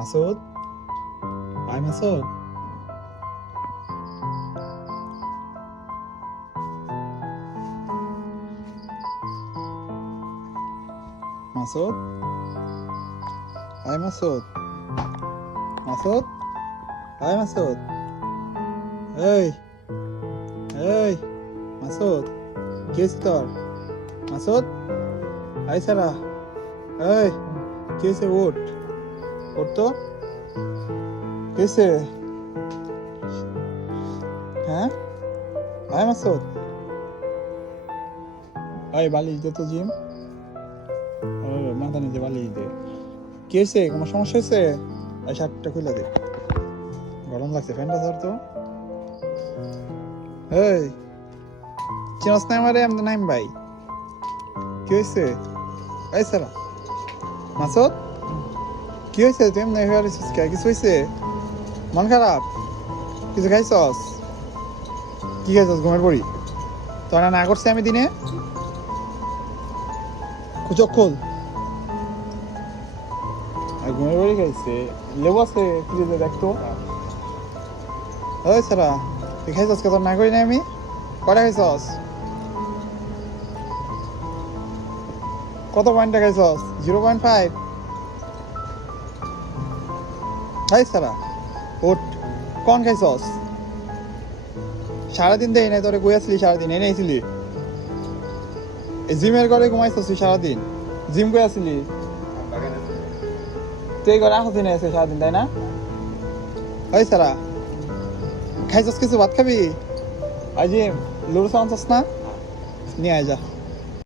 মাসুদ, আয় মাসুদ। মাসুদ, আয় মাসুদ। মাসুদ, আয় মাসুদ। এই এই মাসুদ, কি হয়েছে তোর? মাসুদ, আয় সারা। এই কি হয়েছে? উঠ, উঠ তো। কি হয়েছে? হ্যাঁ, আয় মাসুদ। আয় বালিশ দে তো জিম। মাথা নিচে বালিশ দে। কি হয়েছে? কোনো সমস্যা হয়েছে? এই শার্টটা খুলে দে, গরম লাগছে, ফ্যানটা ধর তো। এই চিনস না আমারে? আমি তো নাইম ভাই। কি হয়েছে? এই সারা। মাসুদ, কি হয়েছে? তুই এমনি হয়ে আছিস কে? কিছু হয়েছে? মন খারাপ? কিছু খাইছস? কি খাইছস? ঘুমের পড়ি তোর না করছে আমি দিনে? চোখ খোল। আর ঘুমের বাড়ি খাইছে। লেবু আছে ফ্রিজে, দেখতো। ওই সারা, তুই খাইছস কে? তোর না করি না আমি? কটা খাইছস? কত পয়েন্টটা খাইছস? 0.5? হাই সারা, ওট। কন খাইছস? সারাদিন দেই নাই তোরে? কই আসলি সারাদিন? এনে আইছিলি জিমের ঘরে? ঘুমাইছস তুই সারাদিন? জিম কই আসলি তুই? ঘরে আসার দিনে আছে সারাদিন, তাই না? ওই সারা, খাইছস কিছু? ভাত খাবি? আজ লুরু সাউন্সস না? নিয়ে আয় যা।